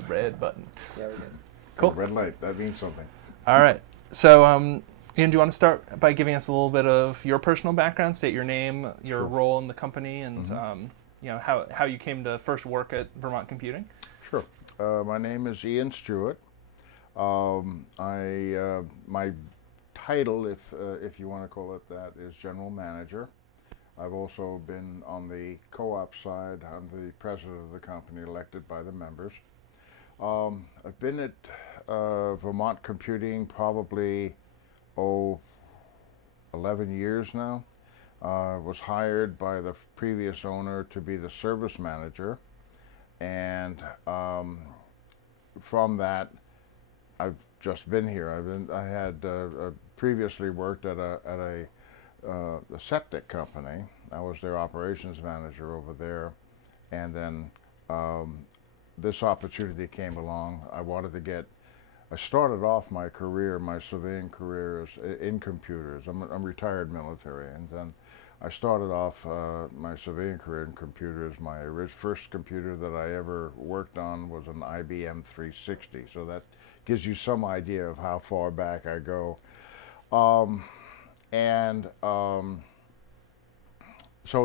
the red button. Yeah, we're good. Cool. Red light, that means something. All right. So, Ian, do you want to start by giving us a little bit of your personal background, state your name, your Sure. role in the company, and how you came to first work at Vermont Computing? Sure. My name is Ian Stewart. My title, if you want to call it that, is General Manager. I've also been on the co-op side. I'm the president of the company, elected by the members. I've been at Vermont Computing probably 11 years now. Was hired by the previous owner to be the service manager, and from that, I've just been here. I had previously worked at a septic company. I was their operations manager over there, and then this opportunity came along. I started off my career, my surveying career, in computers. I'm retired military, and then I started off my surveying career in computers. My first computer that I ever worked on was an IBM 360, so that gives you some idea of how far back I go. So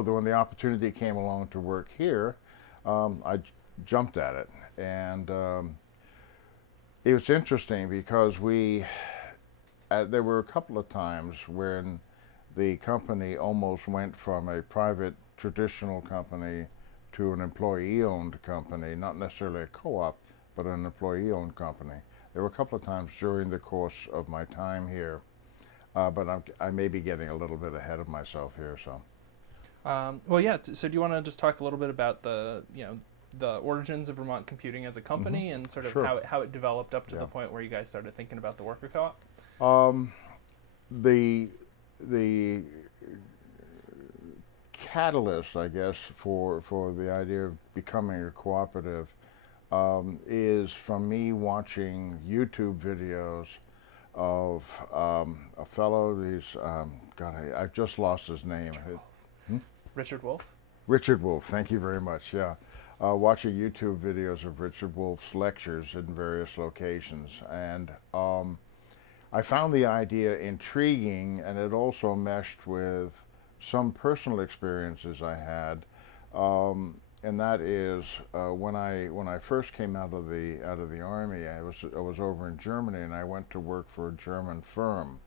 when the opportunity came along to work here, I jumped at it, and it was interesting because there were a couple of times when the company almost went from a private traditional company to an employee-owned company, not necessarily a co-op, but an employee-owned company. There were a couple of times during the course of my time here, but I may be getting a little bit ahead of myself here. So. Well, yeah. So, do you want to just talk a little bit about the origins of Vermont Computing as a company, and sort of Sure. how it developed up to the point where you guys started thinking about the worker co-op? The catalyst, I guess, for the idea of becoming a cooperative is from me watching YouTube videos of a fellow. I've just lost his name. Richard Wolff? Richard Wolff, thank you very much, yeah. Watching YouTube videos of Richard Wolff's lectures in various locations, and I found the idea intriguing, and it also meshed with some personal experiences I had, and that is when I first came out of the Army, I was over in Germany, and I went to work for a German firm.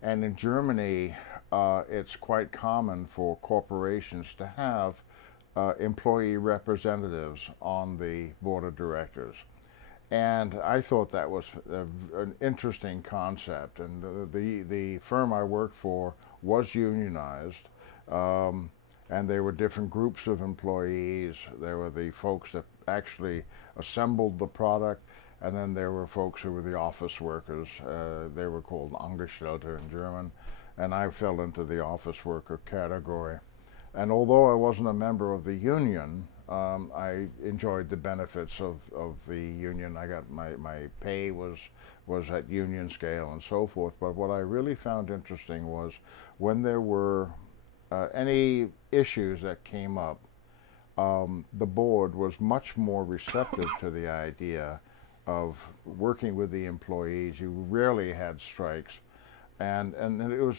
And in Germany, it's quite common for corporations to have employee representatives on the board of directors. And I thought that was an interesting concept. And the firm I worked for was unionized, and there were different groups of employees. There were the folks that actually assembled the product, and then there were folks who were the office workers. They were called Angestellte in German, and I fell into the office worker category. And although I wasn't a member of the union, I enjoyed the benefits of the union. I got my pay was at union scale and so forth. But what I really found interesting was when there were any issues that came up, the board was much more receptive to the idea of working with the employees. You rarely had strikes, and it was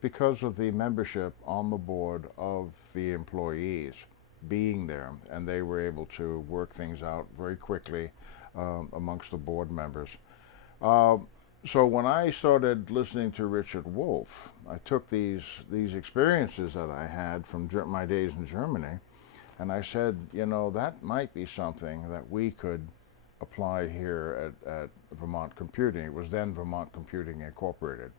because of the membership on the board of the employees being there, and they were able to work things out very quickly amongst the board members. So when I started listening to Richard Wolff, I took these experiences that I had from my days in Germany, and I said, that might be something that we could apply here at Vermont Computing. It was then Vermont Computing Incorporated.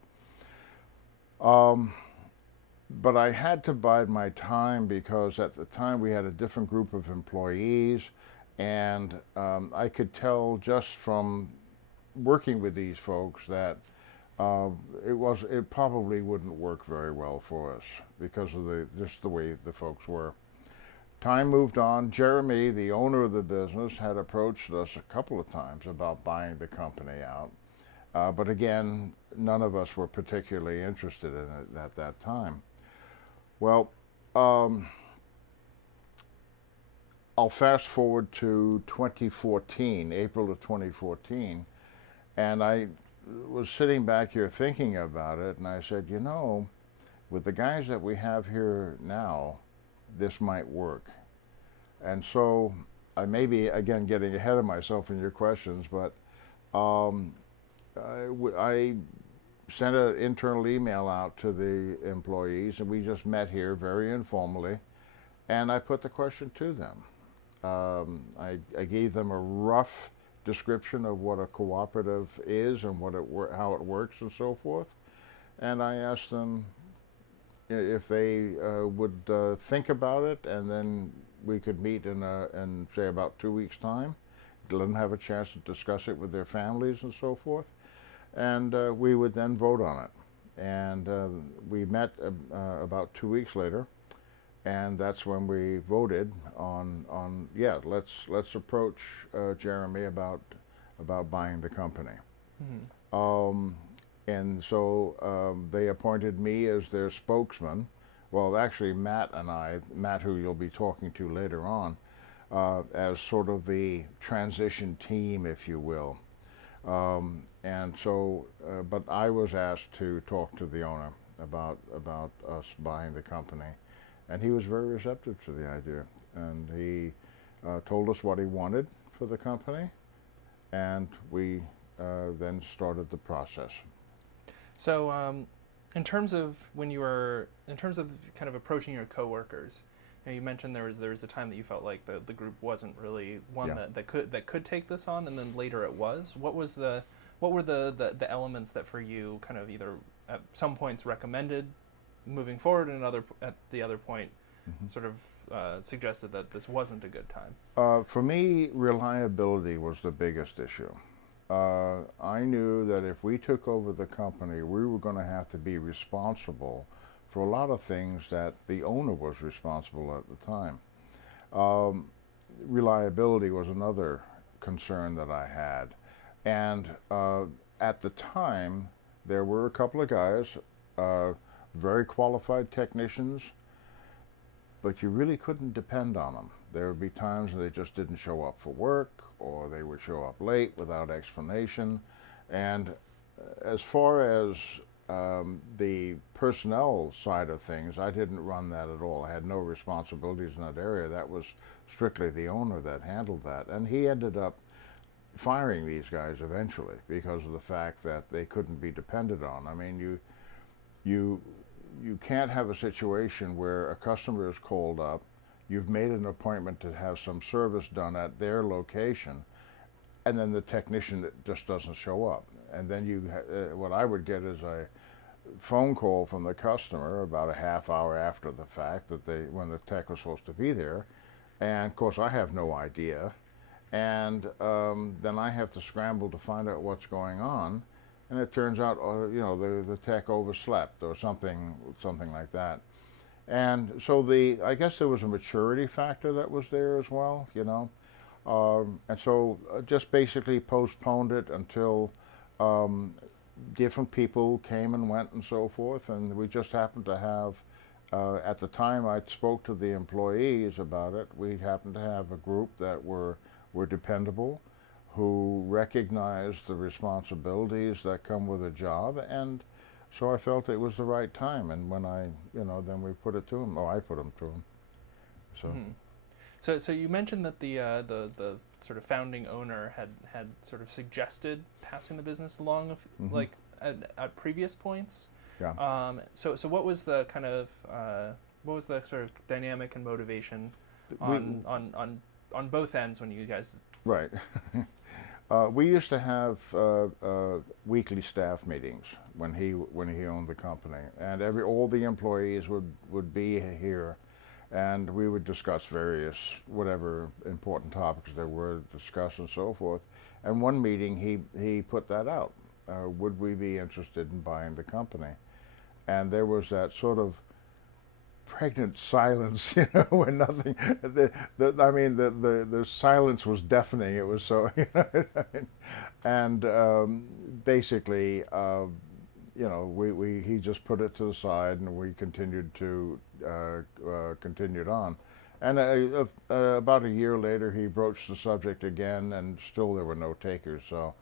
But I had to bide my time because at the time we had a different group of employees, and I could tell just from working with these folks that it probably wouldn't work very well for us because of just the way the folks were. Time moved on. Jeremy, the owner of the business, had approached us a couple of times about buying the company out. But again, none of us were particularly interested in it at that time. Well, I'll fast forward to 2014, April of 2014, and I was sitting back here thinking about it, and I said, you know, with the guys that we have here now, this might work. And so I may be, again, getting ahead of myself in your questions, but um, I sent an internal email out to the employees, and we just met here very informally, and I put the question to them. I gave them a rough description of what a cooperative is and how it works and so forth, and I asked them if they would think about it, and then we could meet in say about 2 weeks' time, let them have a chance to discuss it with their families and so forth, and we would then vote on it. And we met about 2 weeks later, and that's when we voted on yeah, let's approach Jeremy about buying the company. Mm-hmm. And so they appointed me as their spokesman. Well, actually, Matt, who you'll be talking to later on, as sort of the transition team, if you will. And so, but I was asked to talk to the owner about us buying the company, and he was very receptive to the idea. And he told us what he wanted for the company, and we then started the process. So, in terms of in terms of kind of approaching your coworkers, you mentioned there was a time that you felt like the group wasn't really one Yeah. that could take this on, and then later it was. What were the elements that for you kind of either at some points recommended moving forward, and at the other point sort of suggested that this wasn't a good time? For me, reliability was the biggest issue. I knew that if we took over the company, we were going to have to be responsible for a lot of things that the owner was responsible at the time. Um, Reliability was another concern that I had. And at the time, there were a couple of guys, uh, very qualified technicians, but you really couldn't depend on them. There would be times when they just didn't show up for work, or they would show up late without explanation. And as far as the personnel side of things, I didn't run that at all. I had no responsibilities in that area. That was strictly the owner that handled that. And he ended up firing these guys eventually because of the fact that they couldn't be depended on. I mean, you you can't have a situation where a customer is called up, you've made an appointment to have some service done at their location, and then the technician just doesn't show up. And then what I would get is a phone call from the customer about a half hour after the fact that when the tech was supposed to be there, and of course I have no idea, and then I have to scramble to find out what's going on, and it turns out the tech overslept or something like that. And so I guess there was a maturity factor that was there as well, and so just basically postponed it until um, different people came and went and so forth, and we just happened to have at the time I spoke to the employees about it, we happened to have a group that were dependable, who recognized the responsibilities that come with a job, and so I felt it was the right time. And when then we put it to him, or I put them to him. So. Mm-hmm. So you mentioned that the sort of founding owner had sort of suggested passing the business along, like at previous points. Yeah. So what was the kind of what was the sort of dynamic and motivation on both ends when you guys? Right. We used to have weekly staff meetings when he owned the company, and all the employees would be here, and we would discuss various whatever important topics there were to discuss and so forth. And one meeting he put that out. Would we be interested in buying the company? And there was that sort of pregnant silence, when nothing. The silence was deafening. It was so, and basically, he just put it to the side, and we continued on, And about a year later, he broached the subject again, and still there were no takers. So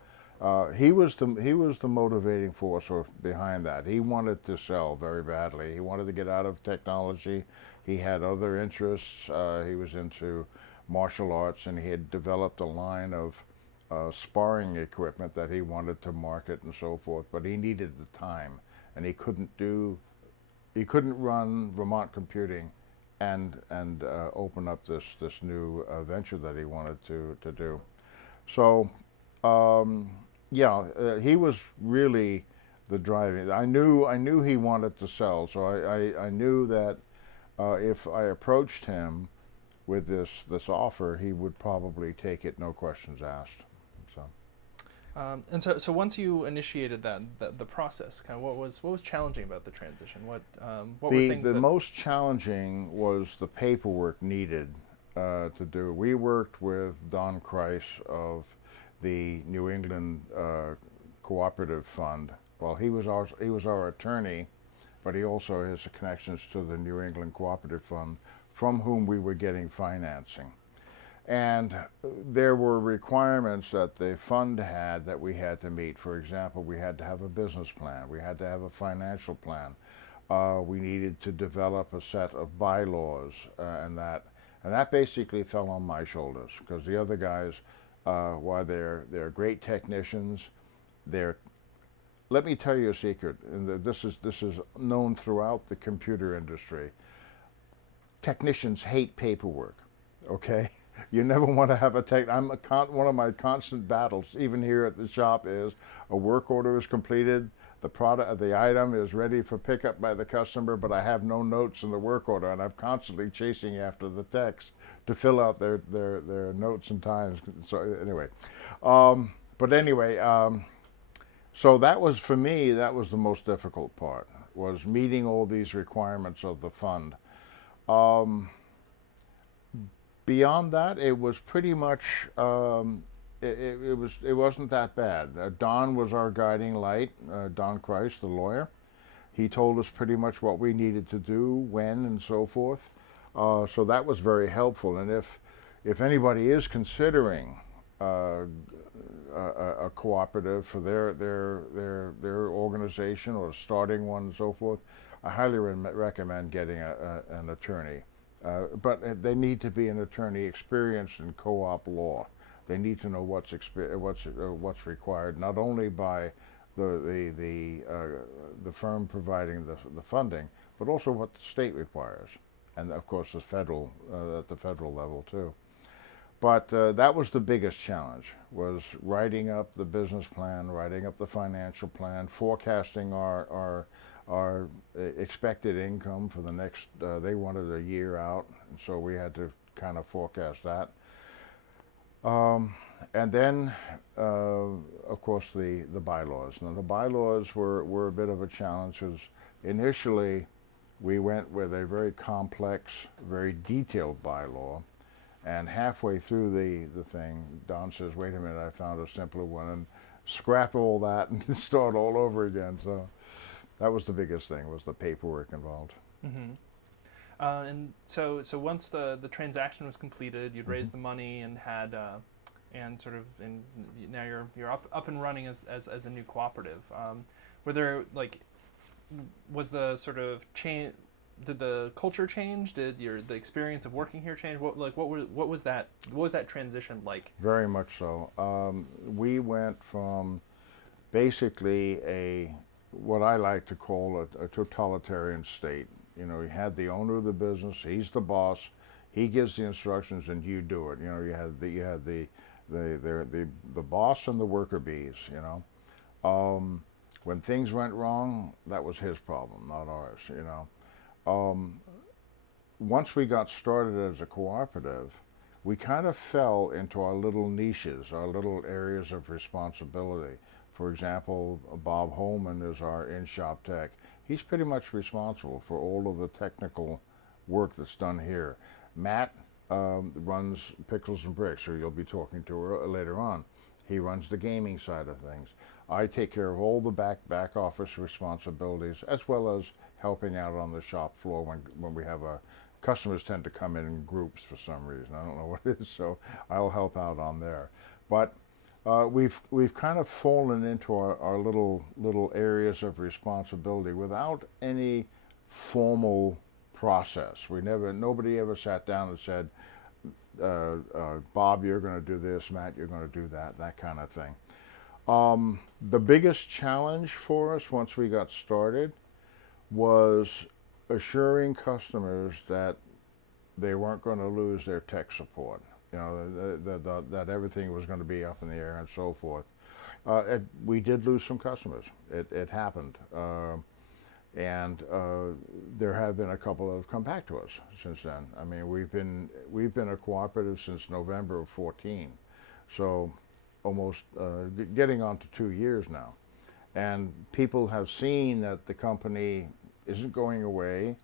he was the motivating force behind that. He wanted to sell very badly. He wanted to get out of technology. He had other interests. He was into martial arts, and he had developed a line of sparring equipment that he wanted to market and so forth. But he needed the time, and he couldn't run Vermont Computing and open up this new venture that he wanted to do. So um, yeah, he was really the driving. I knew he wanted to sell, so I knew that if I approached him with this offer, he would probably take it, no questions asked. So And so once you initiated the process, kind of what was challenging about the transition? What were things the that? most challenging was the paperwork needed to do. We worked with Don Kreis of the New England Cooperative Fund. Well, he was our attorney, but he also has connections to the New England Cooperative Fund, from whom we were getting financing. And there were requirements that the fund had that we had to meet. For example, we had to have a business plan. We had to have a financial plan. We needed to develop a set of bylaws, and that basically fell on my shoulders because the other guys, while they're great technicians, they're let me tell you a secret, and this is known throughout the computer industry. Technicians hate paperwork. Okay, you never want to have a tech. One of my constant battles, even here at the shop, is a work order is completed. The product, the item is ready for pickup by the customer, but I have no notes in the work order, and I'm constantly chasing after the techs to fill out their notes and times. So anyway, but anyway, so that was for me. That was the most difficult part, was meeting all these requirements of the fund. Um, Beyond that, it was pretty much it wasn't that bad. Don was our guiding light. Don Kreis, the lawyer, he told us pretty much what we needed to do, when, and so forth. So that was very helpful. And if anybody is considering a cooperative for their organization, or starting one and so forth, I highly recommend getting an attorney. But they need to be an attorney experienced in co-op law. They need to know what's required, not only by the firm providing the funding, but also what the state requires, and of course the federal at the federal level too. But that was the biggest challenge, was writing up the business plan, writing up the financial plan, forecasting our expected income for the next. They wanted a year out, and so we had to kind of forecast that. And then, of course, the bylaws. Now the bylaws were a bit of a challenge because initially we went with a very complex, very detailed bylaw. And halfway through the thing, Don says, "Wait a minute, I found a simpler one," and scrap all that and start all over again. So that was the biggest thing, was the paperwork involved. Mm-hmm. And so once the transaction was completed, you'd raised the money and had and sort of and now you're up and running as a new cooperative. Were there like was the sort of change? Did the culture change? Did the experience of working here change? What was that transition like? Very much so. We went from basically what I like to call a totalitarian state. You know, you had the owner of the business, he's the boss, he gives the instructions and you do it. You know, you had the boss and the worker bees. You know, when things went wrong, that was his problem, not ours. You know. Once we got started as a cooperative, we kind of fell into our little niches, our little areas of responsibility. For example, Bob Holman is our in-shop tech. He's pretty much responsible for all of the technical work that's done here. Matt runs Pickles and Bricks, who you'll be talking to later on. He runs the gaming side of things. I take care of all the back office responsibilities, as well as helping out on the shop floor when we have a customers tend to come in groups for some reason. I don't know what it is, so I'll help out on there. But we've kind of fallen into our little areas of responsibility without any formal process. Nobody ever sat down and said, Bob, you're going to do this, Matt, you're going to do that kind of thing. The biggest challenge for us once we got started was assuring customers that they weren't going to lose their tech support. You know, that everything was going to be up in the air and so forth. We did lose some customers. It happened. And there have been a couple that have come back to us since then. I mean, we've been a cooperative since November of 14, so almost getting on to 2 years now. And people have seen that the company isn't going away,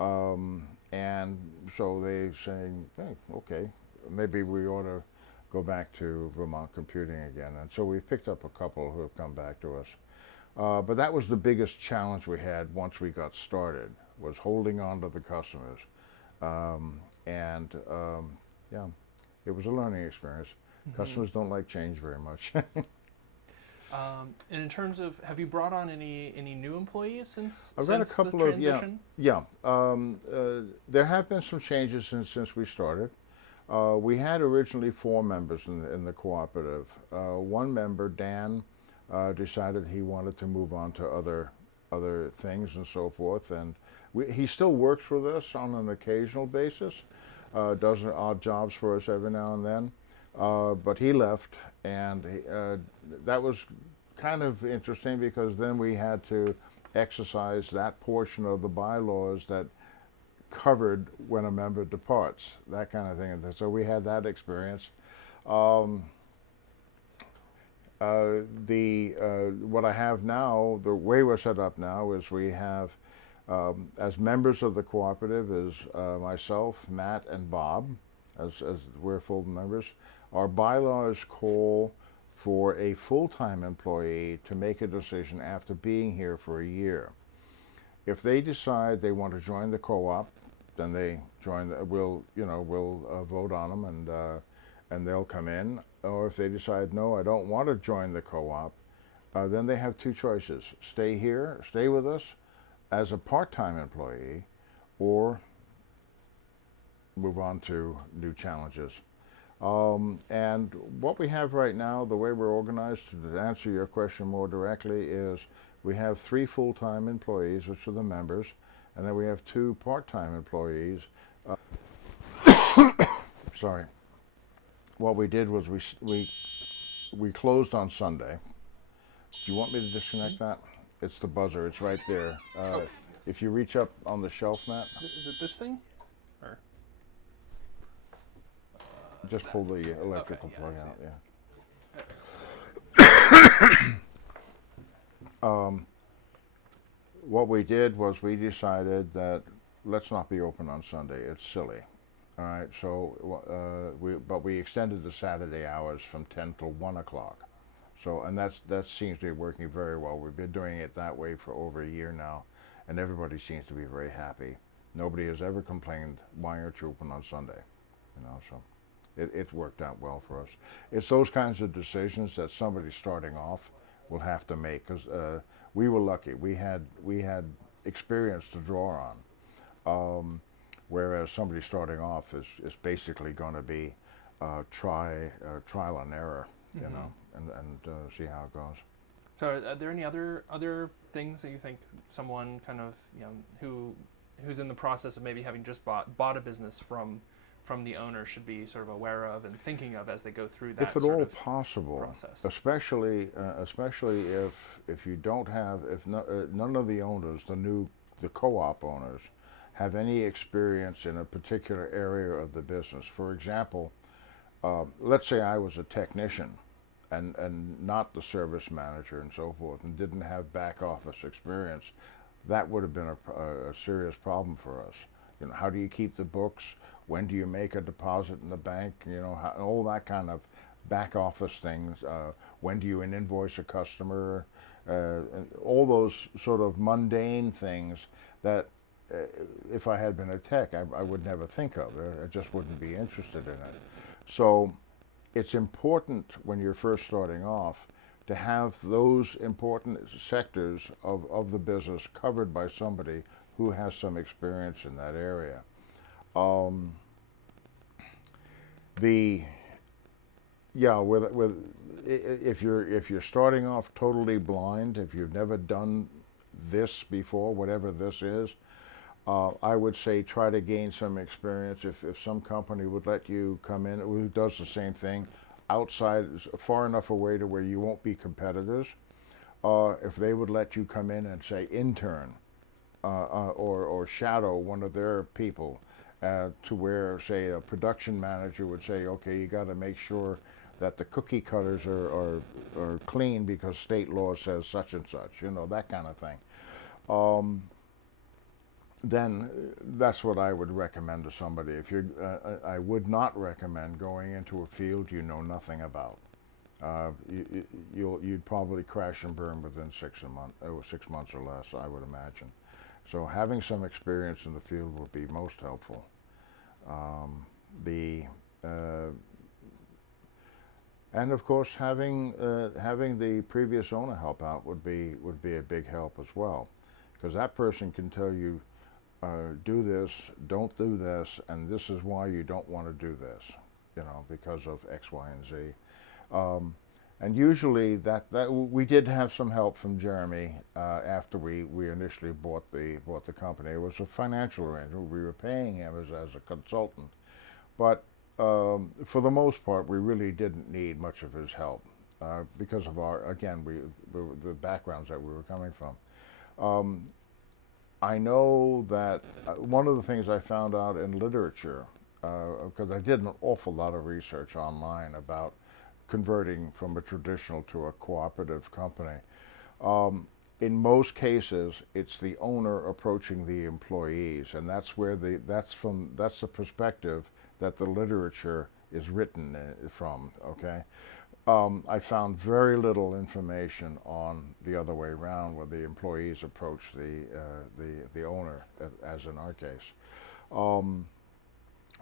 and so they saying, hey, okay, maybe we ought to go back to Vermont Computing again. And so we've picked up a couple who have come back to us. But that was the biggest challenge we had once we got started, was holding on to the customers. Yeah, it was a learning experience. Mm-hmm. Customers don't like change very much. And in terms of, have you brought on any new employees since I've got a couple the transition? There have been some changes since we started. We had originally 4 members in the cooperative. One member, Dan, decided he wanted to move on to other things and so forth, and he still works with us on an occasional basis, does odd jobs for us every now and then, but he left, and that was kind of interesting because then we had to exercise that portion of the bylaws that covered when a member departs, that kind of thing. And so we had that experience. What I have now, the way we're set up now is we have, as members of the cooperative, is myself, Matt, and Bob, as we're full members. Our bylaws call for a full-time employee to make a decision after being here for a year. If they decide they want to join the co-op, then they join. We'll vote on them, and they'll come in. Or if they decide, no, I don't want to join the co-op, then they have 2 choices: stay here, stay with us as a part-time employee, or move on to new challenges. And what we have right now, the way we're organized, to answer your question more directly, is we have 3 full-time employees, which are the members, and then we have 2 part-time employees. Sorry. What we did was we closed on Sunday. Do you want me to disconnect that? It's the buzzer. It's right there. Yes. If you reach up on the shelf, Matt. Is it this thing? Or just pull the electrical plug out. Yeah. What we did was we decided that let's not be open on Sunday. It's silly. All right, so we extended the Saturday hours from 10 till 1 o'clock. So, and that seems to be working very well. We've been doing it that way for over a year now, and everybody seems to be very happy. Nobody has ever complained, why aren't you open on Sunday? You know, so it's worked out well for us. It's those kinds of decisions that somebody starting off will have to make, because we were lucky. We had experience to draw on. Whereas somebody starting off is basically going to be trial and error, you know, and see how it goes. So, are there any other things that you think someone kind of, you know, who's in the process of maybe having just bought a business from the owner should be sort of aware of and thinking of as they go through that if at sort all of possible, process? especially if you don't have, none of the owners, the co-op owners, have any experience in a particular area of the business. For example, let's say I was a technician and not the service manager and so forth, and didn't have back office experience. That would have been a serious problem for us. You know, how do you keep the books? When do you make a deposit in the bank? You know, all that kind of back office things. When do you invoice a customer? All those sort of mundane things that if I had been a tech, I would never think of it. I just wouldn't be interested in it. So it's important when you're first starting off to have those important sectors of the business covered by somebody who has some experience in that area. Um, the yeah, if you're starting off totally blind, if you've never done this before, whatever this is, I would say try to gain some experience. If some company would let you come in who does the same thing outside, far enough away to where you won't be competitors, if they would let you come in and say intern or shadow one of their people, to where, say, a production manager would say, okay, you got to make sure that the cookie cutters are clean because state law says such and such, you know, that kind of thing. Then that's what I would recommend to somebody. If you, I would not recommend going into a field you know nothing about. You'd probably crash and burn within 6 months or less, I would imagine. So having some experience in the field would be most helpful. The and of course, having the previous owner help out would be a big help as well, because that person can tell you, do this, don't do this, and this is why you don't want to do this, you know, because of X, Y, and Z. And usually that we did have some help from Jeremy after we initially bought the company. It was a financial arrangement. We were paying him as a consultant, but for the most part, we really didn't need much of his help because of the backgrounds that we were coming from. I know that one of the things I found out in literature, because I did an awful lot of research online about converting from a traditional to a cooperative company. In most cases, it's the owner approaching the employees, and that's where that's the perspective that the literature is written from. Okay, I found very little information on the other way around, where the employees approach the owner, as in our case.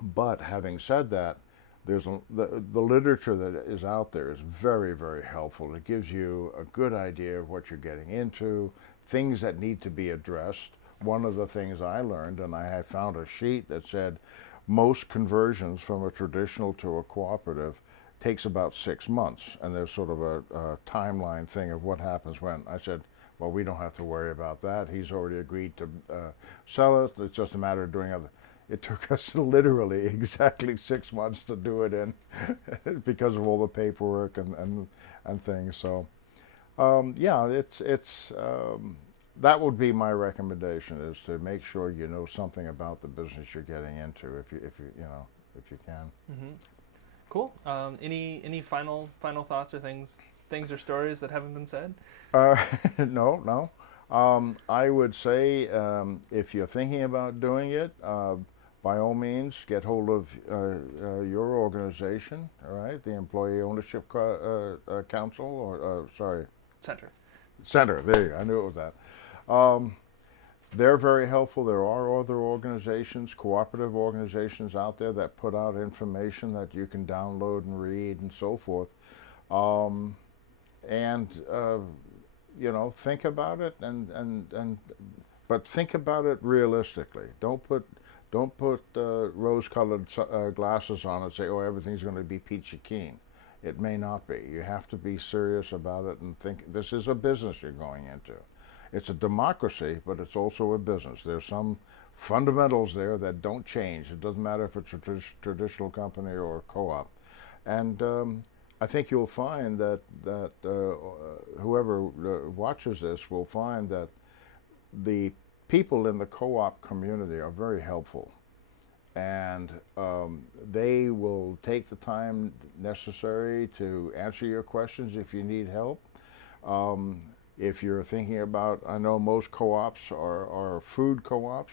But having said that, the literature that is out there is very, very helpful. It gives you a good idea of what you're getting into, things that need to be addressed. One of the things I learned, and I had found a sheet that said most conversions from a traditional to a cooperative takes about 6 months, and there's sort of a timeline thing of what happens when. I said, well, we don't have to worry about that. He's already agreed to sell it. It's just a matter of doing other. It took us literally exactly 6 months to do it in because of all the paperwork and things. So yeah, that would be my recommendation, is to make sure you know something about the business you're getting into, if you can. Mm-hmm. Cool. Any final thoughts or things or stories that haven't been said? No. I would say if you're thinking about doing it, by all means, get hold of your organization, all right? The Employee Ownership Council, or sorry, Center. There you go. I knew it was that. They're very helpful. There are other organizations, cooperative organizations out there that put out information that you can download and read and so forth. And think about it, but think about it realistically. Don't put rose-colored glasses on and say, oh, everything's going to be peachy keen. It may not be. You have to be serious about it and think this is a business you're going into. It's a democracy, but it's also a business. There's some fundamentals there that don't change. It doesn't matter if it's a traditional company or a co-op. And I think you'll find that whoever watches this will find that the people in the co-op community are very helpful, and they will take the time necessary to answer your questions if you need help. If you're thinking about, I know most co-ops are food co-ops.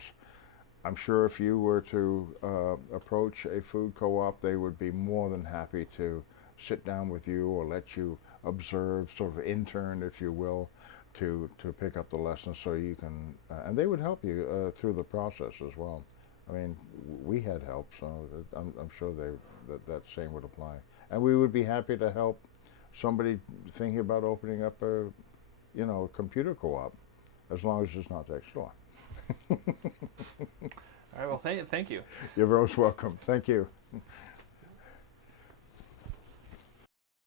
I'm sure if you were to approach a food co-op, they would be more than happy to sit down with you or let you observe, sort of intern, if you will, to pick up the lessons so you can, and they would help you through the process as well. I mean, we had help, so I'm sure that same would apply. And we would be happy to help somebody thinking about opening up a, you know, a computer co-op, as long as it's not next door. All right. Well, thank you. You're most welcome. Thank you.